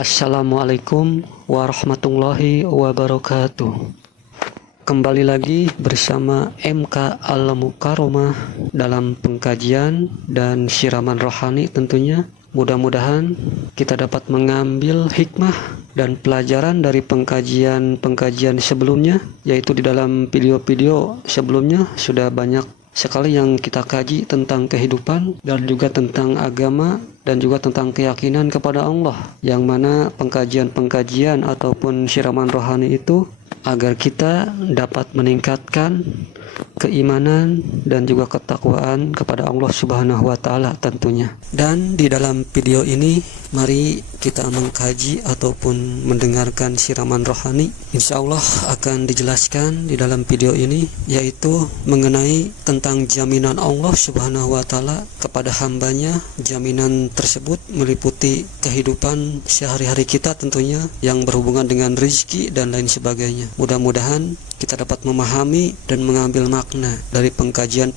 Assalamualaikum warahmatullahi wabarakatuh. Kembali lagi bersama MK Al-Mukarramah dalam pengkajian dan siraman rohani tentunya. Mudah-mudahan kita dapat mengambil hikmah dan pelajaran dari pengkajian sebelumnya, yaitu di dalam video-video sebelumnya sudah banyak sekali yang kita kaji tentang kehidupan dan juga tentang agama dan juga tentang keyakinan kepada Allah, yang mana pengkajian ataupun siraman rohani itu agar kita dapat meningkatkan keimanan dan juga ketakwaan kepada Allah Subhanahu wa taala tentunya. Dan di dalam video ini mari kita mengkaji ataupun mendengarkan siraman rohani. Insya Allah akan dijelaskan di dalam video ini, yaitu mengenai tentang jaminan Allah Subhanahu wa taala kepada hambanya. Jaminan tersebut meliputi kehidupan sehari-hari kita tentunya, yang berhubungan dengan rezeki dan lain sebagainya. Mudah-mudahan kita dapat memahami dan mengambil makna dari pengkajian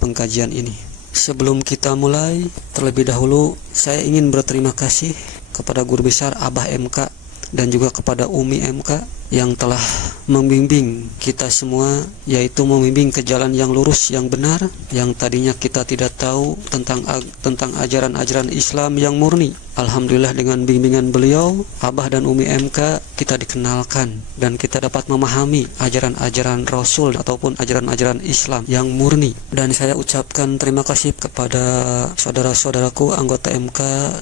ini. Sebelum kita mulai, terlebih dahulu saya ingin berterima kasih kepada Guru Besar Abah MK dan juga kepada Umi MK yang telah membimbing kita semua, yaitu membimbing ke jalan yang lurus, yang benar, yang tadinya kita tidak tahu tentang ajaran-ajaran Islam yang murni. Alhamdulillah dengan bimbingan beliau, Abah dan Umi MK, kita dikenalkan dan kita dapat memahami ajaran-ajaran Rasul ataupun ajaran-ajaran Islam yang murni. Dan saya ucapkan terima kasih kepada saudara-saudaraku anggota MK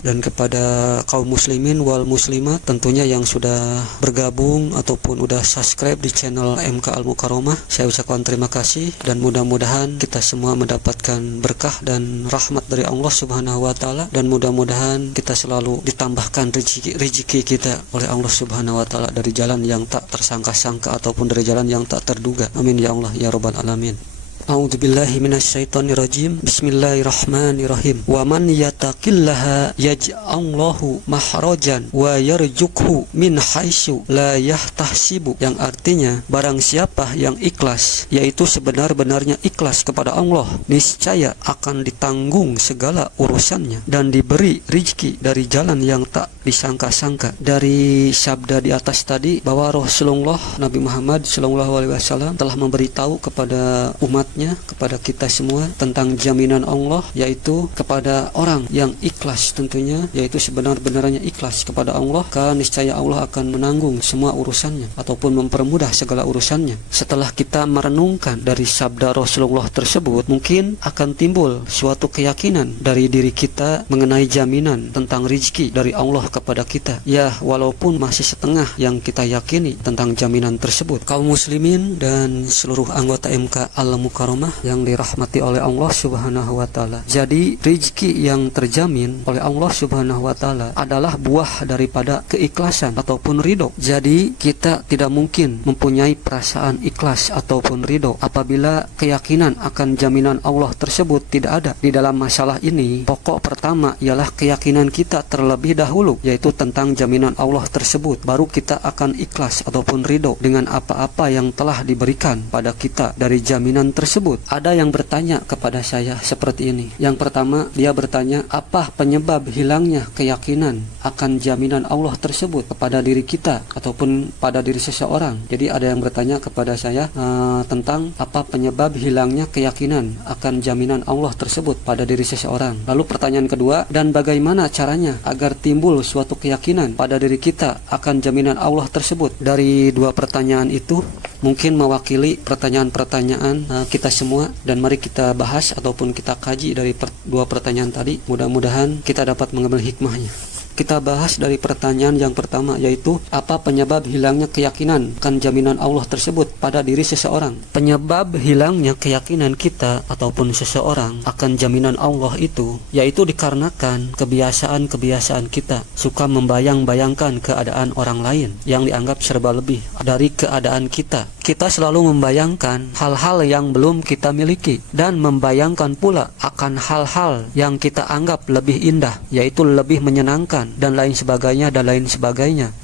dan kepada kaum muslimin wal muslimat tentunya yang sudah bergabung ataupun udah subscribe di channel MK Al-Mukarramah. Saya ucapkan terima kasih dan mudah-mudahan kita semua mendapatkan berkah dan rahmat dari Allah Subhanahu wa taala, dan mudah-mudahan kita selalu ditambahkan rezeki kita oleh Allah Subhanahu wa taala dari jalan yang tak tersangka-sangka ataupun dari jalan yang tak terduga. Amin ya Allah ya rabbal alamin. A'udzubillahi minasyaitonirrajim. Bismillahirrahmanirrahim. Wa man yattaqillaha yaj'allahu mahrajan wa yarzuqhu min haitsu la yahtasibu, yang artinya barang siapa yang ikhlas, yaitu sebenar-benarnya ikhlas kepada Allah, niscaya akan ditanggung segala urusannya dan diberi rezeki dari jalan yang tak disangka-sangka. Dari sabda di atas tadi bahwa Rasulullah Nabi Muhammad SAW telah memberitahu kepada umatnya, kepada kita semua tentang jaminan Allah, yaitu kepada orang yang ikhlas tentunya, yaitu sebenar-benarnya ikhlas kepada Allah, karena niscaya Allah akan menanggung semua urusannya ataupun mempermudah segala urusannya. Setelah kita merenungkan dari sabda Rasulullah tersebut, mungkin akan timbul suatu keyakinan dari diri kita mengenai jaminan tentang rezeki dari Allah kepada kita. Ya, walaupun masih setengah yang kita yakini tentang jaminan tersebut. Kaum muslimin dan seluruh anggota MK Al-Mukarramah yang dirahmati oleh Allah Subhanahu wa taala. Jadi rezeki yang terjamin oleh Allah Subhanahu wa taala adalah buah daripada keikhlasan ataupun ridho. Jadi kita tidak mungkin mempunyai perasaan ikhlas ataupun ridho apabila keyakinan akan jaminan Allah tersebut tidak ada. Di dalam masalah ini, pokok pertama ialah keyakinan kita terlebih dahulu, yaitu tentang jaminan Allah tersebut. Baru kita akan ikhlas ataupun ridho dengan apa-apa yang telah diberikan pada kita dari jaminan tersebut. Ada yang bertanya kepada saya seperti ini. Yang pertama, dia bertanya, apa penyebab hilangnya keyakinan akan jaminan Allah tersebut kepada diri kita ataupun pada diri seseorang. Jadi ada yang bertanya kepada saya tentang apa penyebab hilangnya keyakinan akan jaminan Allah tersebut pada diri seseorang. Lalu pertanyaan kedua, dan bagaimana caranya agar timbul suatu keyakinan pada diri kita akan jaminan Allah tersebut. Dari dua pertanyaan itu mungkin mewakili pertanyaan-pertanyaan kita semua, dan mari kita bahas ataupun kita kaji dari dua pertanyaan tadi. Mudah-mudahan kita dapat mengambil hikmahnya. Kita bahas dari pertanyaan yang pertama, yaitu apa penyebab hilangnya keyakinan akan jaminan Allah tersebut pada diri seseorang. Penyebab hilangnya keyakinan kita ataupun seseorang akan jaminan Allah itu, yaitu dikarenakan kebiasaan-kebiasaan kita suka membayang-bayangkan keadaan orang lain yang dianggap serba lebih dari keadaan kita. kita selalu membayangkan hal-hal yang belum kita miliki dan membayangkan pula akan hal-hal yang kita anggap lebih indah, yaitu lebih menyenangkan dan lain sebagainya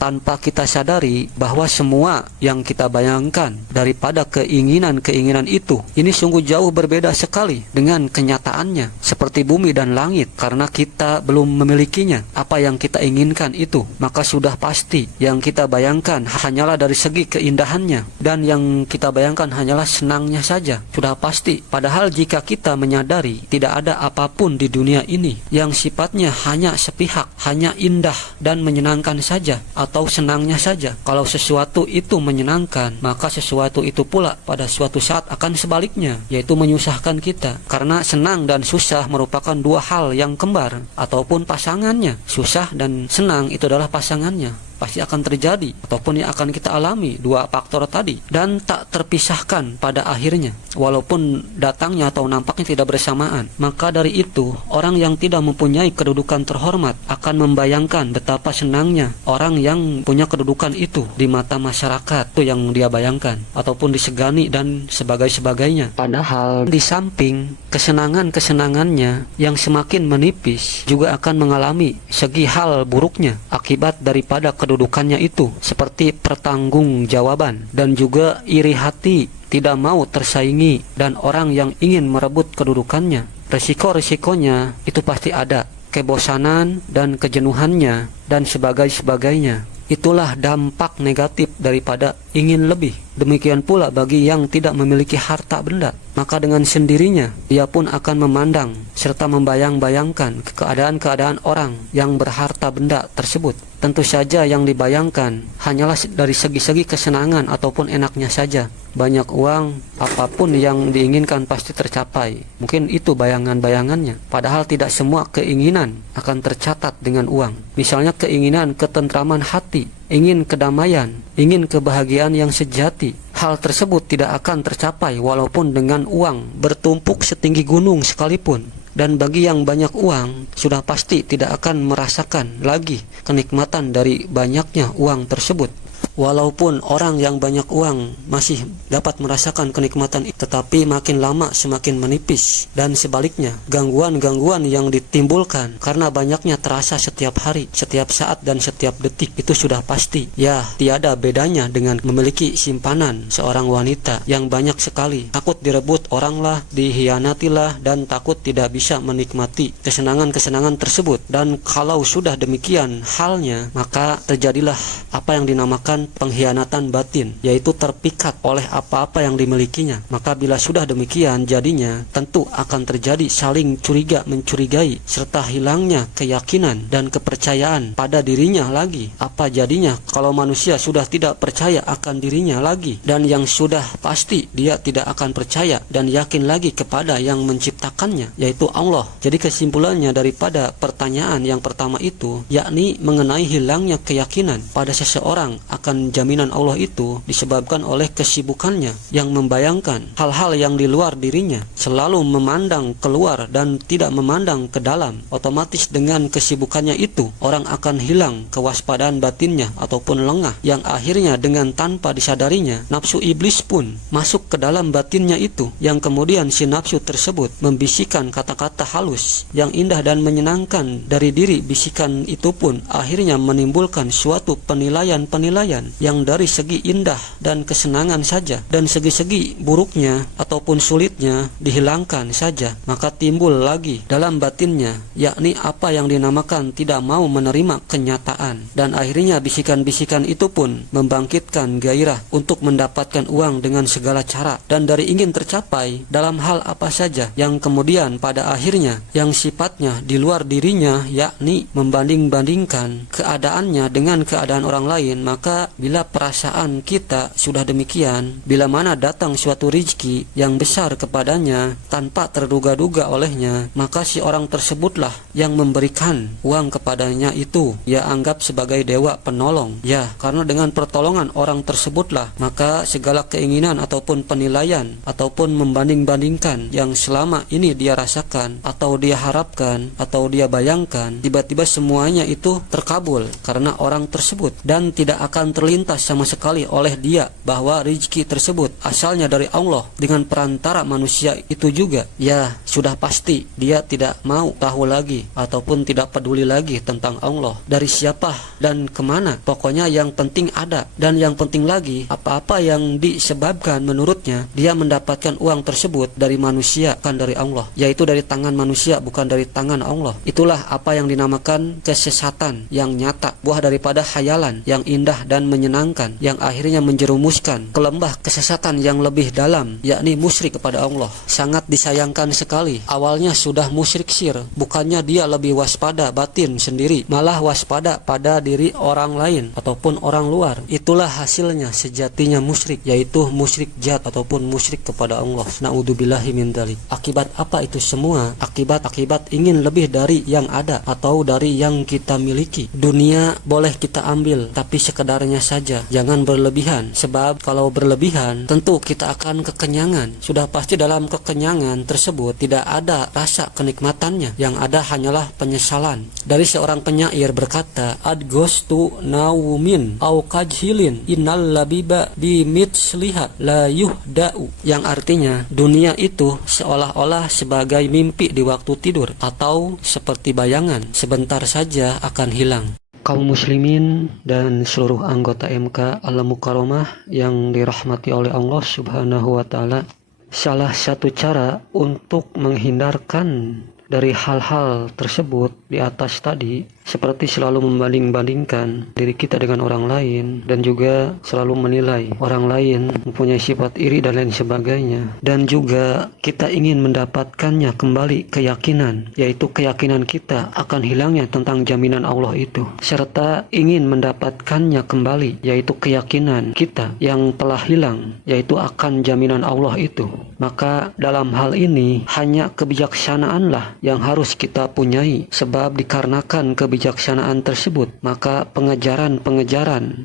tanpa kita sadari bahwa semua yang kita bayangkan daripada keinginan itu ini sungguh jauh berbeda sekali dengan kenyataannya, seperti bumi dan langit. Karena kita belum memilikinya, apa yang kita inginkan itu, maka sudah pasti yang kita bayangkan hanyalah dari segi keindahannya, dan yang kita bayangkan hanyalah senangnya saja, sudah pasti. Padahal jika kita menyadari tidak ada apapun di dunia ini yang sifatnya hanya sepihak, hanya indah dan menyenangkan saja atau senangnya saja. Kalau sesuatu itu menyenangkan, maka sesuatu itu pula pada suatu saat akan sebaliknya, yaitu menyusahkan kita. Karena senang dan susah merupakan dua hal yang kembar ataupun pasangannya. Susah dan senang itu adalah pasangannya, pasti akan terjadi ataupun yang akan kita alami, dua faktor tadi, dan tak terpisahkan pada akhirnya walaupun datangnya atau nampaknya tidak bersamaan. Maka dari itu, orang yang tidak mempunyai kedudukan terhormat akan membayangkan betapa senangnya orang yang punya kedudukan itu di mata masyarakat, itu yang dia bayangkan, ataupun disegani dan sebagainya. Padahal di samping kesenangannya yang semakin menipis juga akan mengalami segi hal buruknya akibat daripada kedudukannya itu, seperti pertanggungjawaban dan juga iri hati, tidak mau tersaingi, dan orang yang ingin merebut kedudukannya. Resiko-resikonya itu pasti ada, kebosanan dan kejenuhannya dan sebagainya. Itulah dampak negatif daripada ingin lebih. Demikian pula bagi yang tidak memiliki harta benda, maka dengan sendirinya dia pun akan memandang serta membayang-bayangkan keadaan-keadaan orang yang berharta benda tersebut. Tentu saja yang dibayangkan hanyalah dari segi-segi kesenangan ataupun enaknya saja. Banyak uang, apapun yang diinginkan pasti tercapai. Mungkin itu bayangan-bayangannya. Padahal tidak semua keinginan akan tercatat dengan uang. Misalnya keinginan ketentraman hati, ingin kedamaian, ingin kebahagiaan yang sejati. Hal tersebut tidak akan tercapai walaupun dengan uang bertumpuk setinggi gunung sekalipun. Dan bagi yang banyak uang, sudah pasti tidak akan merasakan lagi kenikmatan dari banyaknya uang tersebut. Walaupun orang yang banyak uang masih dapat merasakan kenikmatan itu, tetapi makin lama semakin menipis. Dan sebaliknya, gangguan-gangguan yang ditimbulkan karena banyaknya terasa setiap hari, setiap saat, dan setiap detik, itu sudah pasti. Ya, tiada bedanya dengan memiliki simpanan seorang wanita yang banyak sekali. Takut direbut oranglah, dihianatilah, dan takut tidak bisa menikmati kesenangan-kesenangan tersebut. Dan kalau sudah demikian halnya, maka terjadilah apa yang dinamakan pengkhianatan batin, yaitu terpikat oleh apa-apa yang dimilikinya. Maka bila sudah demikian jadinya, tentu akan terjadi saling curiga-mencurigai serta hilangnya keyakinan dan kepercayaan pada dirinya lagi. Apa jadinya kalau manusia sudah tidak percaya akan dirinya lagi, dan yang sudah pasti dia tidak akan percaya dan yakin lagi kepada yang menciptakannya, yaitu Allah. Jadi kesimpulannya daripada pertanyaan yang pertama itu, yakni mengenai hilangnya keyakinan pada seseorang akan jaminan Allah itu disebabkan oleh kesibukannya yang membayangkan hal-hal yang di luar dirinya, selalu memandang keluar dan tidak memandang ke dalam. Otomatis dengan kesibukannya itu orang akan hilang kewaspadaan batinnya ataupun lengah, yang akhirnya dengan tanpa disadarinya nafsu iblis pun masuk ke dalam batinnya itu, yang kemudian si nafsu tersebut membisikkan kata-kata halus yang indah dan menyenangkan dari diri. Bisikan itu pun akhirnya menimbulkan suatu penilaian-penilaian yang dari segi indah dan kesenangan saja, dan segi-segi buruknya ataupun sulitnya dihilangkan saja. Maka timbul lagi dalam batinnya, yakni apa yang dinamakan tidak mau menerima kenyataan, dan akhirnya bisikan-bisikan itu pun membangkitkan gairah untuk mendapatkan uang dengan segala cara, dan dari ingin tercapai dalam hal apa saja, yang kemudian pada akhirnya yang sifatnya di luar dirinya, yakni membanding-bandingkan keadaannya dengan keadaan orang lain. Maka bila perasaan kita sudah demikian, bila mana datang suatu rizki yang besar kepadanya tanpa terduga-duga olehnya, maka si orang tersebutlah yang memberikan uang kepadanya itu, ia anggap sebagai dewa penolong. Ya, karena dengan pertolongan orang tersebutlah maka segala keinginan ataupun penilaian ataupun membanding-bandingkan yang selama ini dia rasakan atau dia harapkan atau dia bayangkan, tiba-tiba semuanya itu terkabul karena orang tersebut, dan tidak akan terlihat terlintas sama sekali oleh dia bahwa rezeki tersebut asalnya dari Allah dengan perantara manusia itu juga, ya sudah pasti dia tidak mau tahu lagi ataupun tidak peduli lagi tentang Allah dari siapa dan kemana. Pokoknya yang penting ada, dan yang penting lagi apa-apa yang disebabkan menurutnya dia mendapatkan uang tersebut dari manusia, bukan dari Allah, yaitu dari tangan manusia bukan dari tangan Allah. Itulah apa yang dinamakan kesesatan yang nyata, buah daripada khayalan yang indah dan menyenangkan, yang akhirnya menjerumuskan ke lembah kesesatan yang lebih dalam, yakni musyrik kepada Allah. Sangat disayangkan sekali, awalnya sudah musyrik sir, bukannya dia lebih waspada batin sendiri, malah waspada pada diri orang lain ataupun orang luar. Itulah hasilnya sejatinya musyrik, yaitu musyrik jat ataupun musyrik kepada Allah. Na'udzubillahi min dzalik. Akibat apa itu semua? Akibat ingin lebih dari yang ada atau dari yang kita miliki. Dunia boleh kita ambil, tapi sekedarnya saja, jangan berlebihan. Sebab kalau berlebihan tentu kita akan kekenyangan. Sudah pasti dalam kekenyangan tersebut tidak ada rasa kenikmatannya, yang ada hanyalah penyesalan. Dari seorang penyair berkata, adgostu naumin au kajhilin innal labiba bimitsliha la yuhda'u, yang artinya dunia itu seolah-olah sebagai mimpi di waktu tidur atau seperti bayangan, sebentar saja akan hilang. Kaum muslimin dan seluruh anggota MK Al-Mukarramah yang dirahmati oleh Allah Subhanahu wa taala, salah satu cara untuk menghindarkan dari hal-hal tersebut di atas tadi, seperti selalu membanding-bandingkan diri kita dengan orang lain, dan juga selalu menilai orang lain mempunyai sifat iri dan lain sebagainya, dan juga kita ingin mendapatkannya kembali keyakinan, yaitu keyakinan kita akan hilangnya tentang jaminan Allah itu, serta ingin mendapatkannya kembali, yaitu keyakinan kita yang telah hilang, yaitu akan jaminan Allah itu. Maka dalam hal ini hanya kebijaksanaanlah yang harus kita punyai, sebab dikarenakan kebijaksanaan tersebut maka pengejaran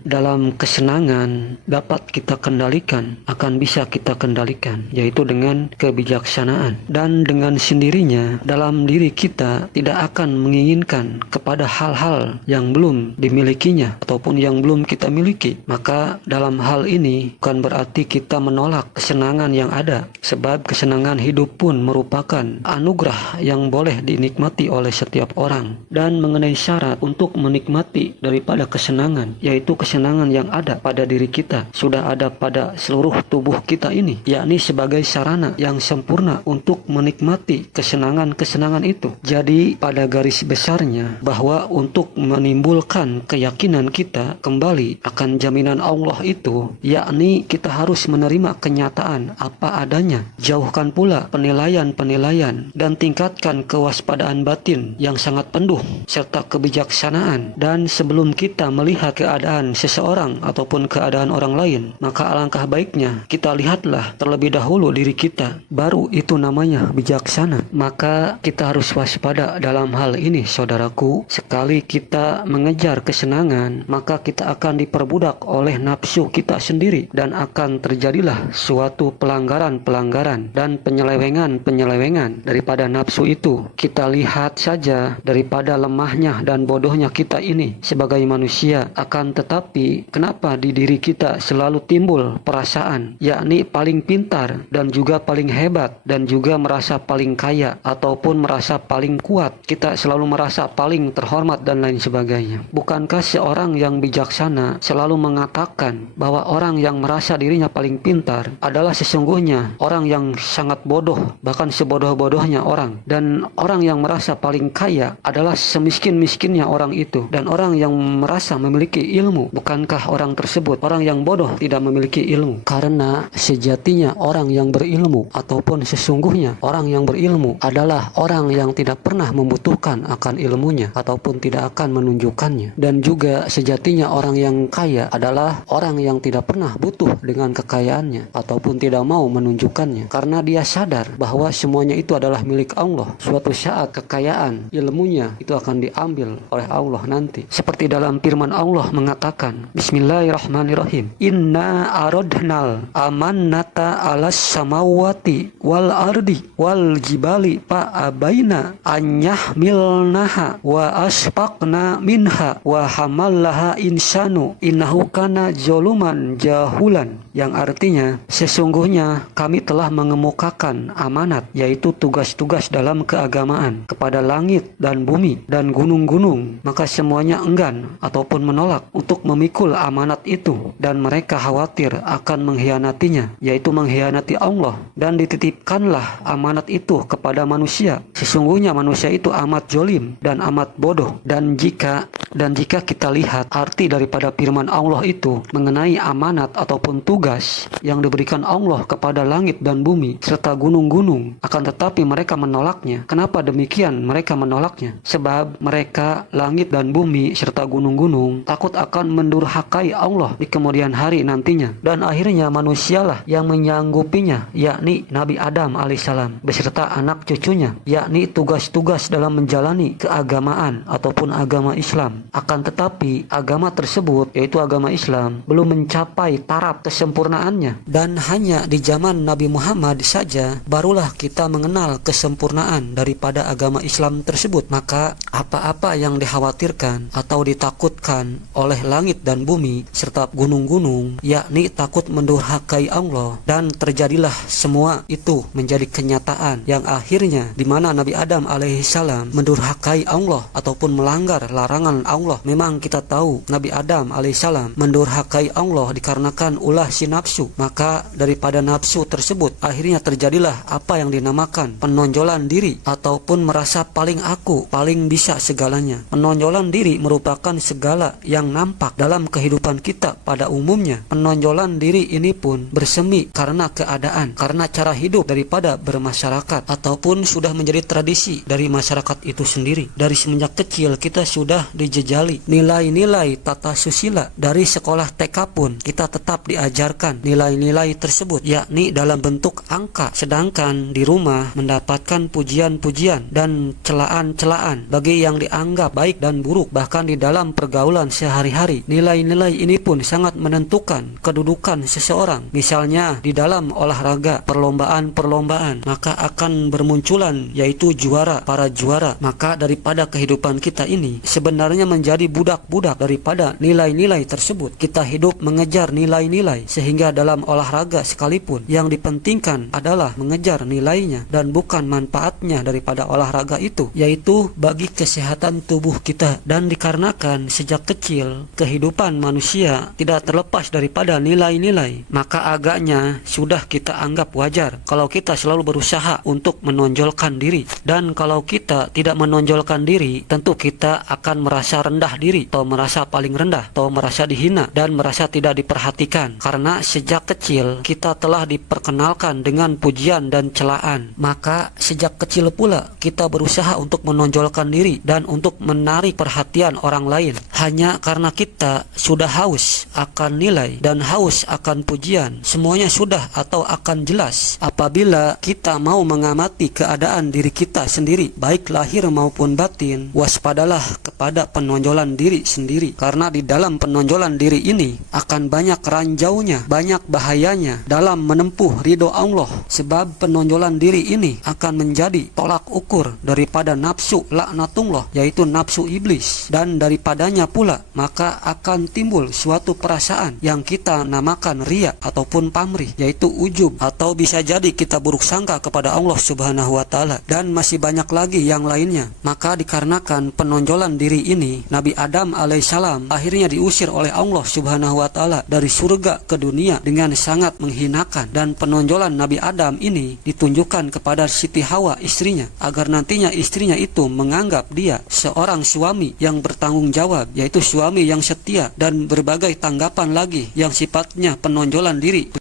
dalam kesenangan dapat kita kendalikan, akan bisa kita kendalikan, yaitu dengan kebijaksanaan. Dan dengan sendirinya dalam diri kita tidak akan menginginkan kepada hal-hal yang belum dimilikinya ataupun yang belum kita miliki. Maka dalam hal ini bukan berarti kita menolak kesenangan yang ada, sebab kesenangan hidup pun merupakan anugerah yang boleh dinikmati oleh setiap orang. Dan mengenai syarat untuk menikmati daripada kesenangan, yaitu kesenangan yang ada pada diri kita, sudah ada pada seluruh tubuh kita ini, yakni sebagai sarana yang sempurna untuk menikmati kesenangan-kesenangan itu. Jadi pada garis besarnya bahwa untuk menimbulkan keyakinan kita kembali akan jaminan Allah itu, yakni kita harus menerima kenyataan apa adanya, jauhkan pula penilaian-penilaian, dan tingkatkan kewaspadaan batin yang sangat penuh serta kebijaksanaan. Dan sebelum kita melihat keadaan seseorang ataupun keadaan orang lain, maka alangkah baiknya kita lihatlah terlebih dahulu diri kita, baru itu namanya bijaksana. Maka kita harus waspada dalam hal ini, saudaraku. Sekali kita mengejar kesenangan, maka kita akan diperbudak oleh nafsu kita sendiri, dan akan terjadilah suatu pelanggaran-pelanggaran dan penyelewengan daripada nafsu itu. Kita lihat saja daripada lemahnya dan bodohnya kita ini sebagai manusia. Akan tetapi kenapa di diri kita selalu timbul perasaan, yakni paling pintar dan juga paling hebat dan juga merasa paling kaya ataupun merasa paling kuat, kita selalu merasa paling terhormat dan lain sebagainya. Bukankah seorang yang bijaksana selalu mengatakan bahwa orang yang merasa dirinya paling pintar adalah sesungguhnya orang yang sangat bodoh, bahkan sebodoh-bodohnya orang, dan orang yang merasa paling kaya adalah semiskin-miskinnya orang itu, dan orang yang merasa memiliki ilmu, bukankah orang tersebut orang yang bodoh, tidak memiliki ilmu? Karena sejatinya orang yang berilmu ataupun sesungguhnya orang yang berilmu adalah orang yang tidak pernah membutuhkan akan ilmunya ataupun tidak akan menunjukkannya. Dan juga sejatinya orang yang kaya adalah orang yang tidak pernah butuh dengan kekayaannya ataupun tidak mau menunjukkannya, karena dia sadar bahwa semuanya itu adalah milik Allah. Suatu saat kekayaan, ilmu ilmunya itu akan diambil oleh Allah nanti. Seperti dalam firman Allah mengatakan, Bismillahirrahmanirrahim, Inna aradnal amannata alas samawati wal ardi wal jibali fa'abaina an yahmilnaha wa asfaqna minha wa hamallaha insanu innahu kana zaluman jahulan. Yang artinya, sesungguhnya kami telah mengemukakan amanat, yaitu tugas-tugas dalam keagamaan, kepada langit dan bumi dan gunung-gunung, maka semuanya enggan ataupun menolak untuk memikul amanat itu, dan mereka khawatir akan mengkhianatinya, yaitu mengkhianati Allah, dan dititipkanlah amanat itu kepada manusia. Sesungguhnya manusia itu amat zalim dan amat bodoh. Dan jika kita lihat arti daripada firman Allah itu mengenai amanat ataupun tugas yang diberikan Allah kepada langit dan bumi serta gunung-gunung, akan tetapi mereka menolaknya. Kenapa demikian mereka menolaknya? Sebab mereka, langit dan bumi serta gunung-gunung, takut akan mendurhakai Allah di kemudian hari nantinya, dan akhirnya manusialah yang menyanggupinya, yakni Nabi Adam alaihissalam beserta anak cucunya, yakni tugas-tugas dalam menjalani keagamaan ataupun agama Islam. Akan tetapi agama tersebut, yaitu agama Islam, belum mencapai taraf kesempurnaannya, dan hanya di zaman Nabi Muhammad saja barulah kita mengenal kesempurnaan daripada agama Islam tersebut. Maka apa-apa yang dikhawatirkan atau ditakutkan oleh langit dan bumi serta gunung-gunung, yakni takut mendurhakai Allah, dan terjadilah semua itu menjadi kenyataan yang akhirnya di mana Nabi Adam alaihissalam mendurhakai Allah ataupun melanggar larangan Allah. Memang kita tahu Nabi Adam alaihissalam mendurhakai Allah dikarenakan ulah si nafsu. Maka daripada nafsu tersebut akhirnya terjadilah apa yang dinamakan penonjolan diri ataupun merasa paling aku, paling bisa segalanya. Penonjolan diri merupakan segala yang nampak dalam kehidupan kita pada umumnya. Penonjolan diri ini pun bersemi karena keadaan, karena cara hidup daripada bermasyarakat, ataupun sudah menjadi tradisi dari masyarakat itu sendiri. Dari semenjak kecil kita sudah dijejali nilai-nilai tata susila. Dari sekolah TK pun kita tetap diajarkan nilai-nilai tersebut, yakni dalam bentuk angka, sedangkan di rumah mendapatkan pujian-pujian dan celaan-celaan bagi yang dianggap baik dan buruk. Bahkan di dalam pergaulan sehari-hari, nilai-nilai ini pun sangat menentukan kedudukan seseorang. Misalnya di dalam olahraga, perlombaan-perlombaan, maka akan bermunculan yaitu juara, para juara. Maka daripada kehidupan kita ini sebenarnya menjadi budak-budak daripada nilai-nilai tersebut. Kita hidup mengejar nilai-nilai, sehingga dalam olahraga sekalipun yang dipentingkan adalah mengejar nilainya dan bukan manfaatnya daripada olahraga itu, yaitu bagi kesehatan tubuh kita. Dan dikarenakan sejak kecil kehidupan manusia tidak terlepas daripada nilai-nilai, maka agaknya sudah kita anggap wajar kalau kita selalu berusaha untuk menonjolkan diri. Dan kalau kita tidak menonjolkan diri, tentu kita akan merasa rendah diri, atau merasa paling rendah, atau merasa dihina dan merasa tidak diperhatikan. Karena sejak kecil kita telah diperkenalkan dengan pujian dan celaan, maka sejak kecil pula kita berusaha untuk menonjolkan diri dan untuk menarik perhatian orang lain, hanya karena kita sudah haus akan nilai dan haus akan pujian. Semuanya sudah atau akan jelas apabila kita mau mengamati keadaan diri kita sendiri, baik lahir maupun batin. Waspadalah kepada penonjolan diri sendiri, karena di dalam penonjolan diri ini akan banyak ranjaunya, banyak bahayanya dalam menempuh ridho Allah. Sebab penonjolan diri ini akan menjadi tolak ukur daripada nafsu laknatullah, yaitu nafsu iblis, dan daripadanya pula maka akan timbul suatu perasaan yang kita namakan riya ataupun pamrih, yaitu ujub, atau bisa jadi kita buruk sangka kepada Allah Subhanahu wa Ta'ala, dan masih banyak lagi yang lainnya. Maka dikarenakan penonjolan diri ini, Nabi Adam alaihissalam akhirnya diusir oleh Allah Subhanahu wa Ta'ala dari surga ke dunia dengan sangat menghinakan. Dan penonjolan Nabi Adam ini ditunjukkan kepada Siti Hawa, istrinya, agar nantinya istrinya itu menganggap dia seorang suami yang bertanggung jawab, yaitu suami yang setia, dan berbagai tanggapan lagi yang sifatnya penonjolan diri.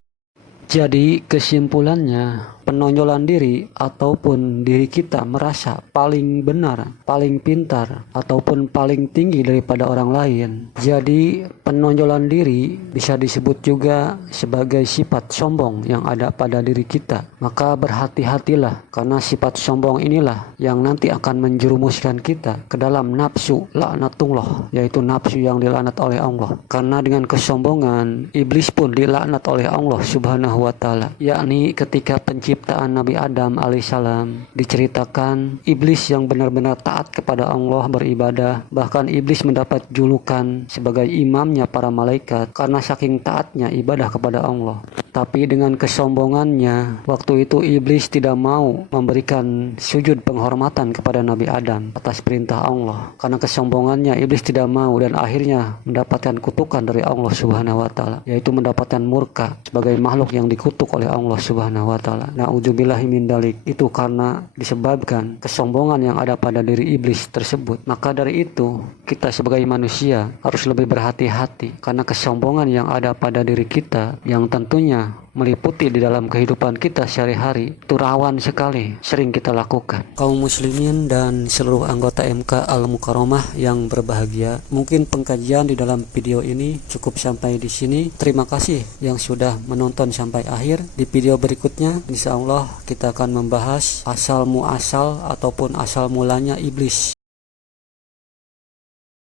Jadi kesimpulannya, penonjolan diri ataupun diri kita merasa paling benar, paling pintar, ataupun paling tinggi daripada orang lain. Jadi penonjolan diri bisa disebut juga sebagai sifat sombong yang ada pada diri kita. Maka berhati-hatilah, karena sifat sombong inilah yang nanti akan menjerumuskan kita ke dalam nafsu laknatullah, yaitu nafsu yang dilaknat oleh Allah. Karena dengan kesombongan iblis pun dilaknat oleh Allah Subhanahu wa taala, yakni ketika penciptaan Nabi Adam alaihissalam diceritakan iblis yang benar-benar taat kepada Allah beribadah, bahkan iblis mendapat julukan sebagai imamnya para malaikat karena saking taatnya ibadah kepada Allah. Tapi dengan kesombongannya, waktu itu iblis tidak mau memberikan sujud penghormatan kepada Nabi Adam atas perintah Allah. Karena kesombongannya iblis tidak mau, dan akhirnya mendapatkan kutukan dari Allah Subhanahu wa taala, yaitu mendapatkan murka sebagai makhluk yang dikutuk oleh Allah Subhanahu wa taala. Na'udzubillahi min dalik. Itu karena disebabkan kesombongan yang ada pada diri iblis tersebut. Maka dari itu, kita sebagai manusia harus lebih berhati-hati, karena kesombongan yang ada pada diri kita yang tentunya meliputi di dalam kehidupan kita sehari-hari itu rawan sekali sering kita lakukan. Kaum muslimin dan seluruh anggota MK Al-Mukarramah yang berbahagia, mungkin pengkajian di dalam video ini cukup sampai di sini. Terima kasih yang sudah menonton sampai akhir. Di video berikutnya insya Allah kita akan membahas asal muasal ataupun asal mulanya iblis.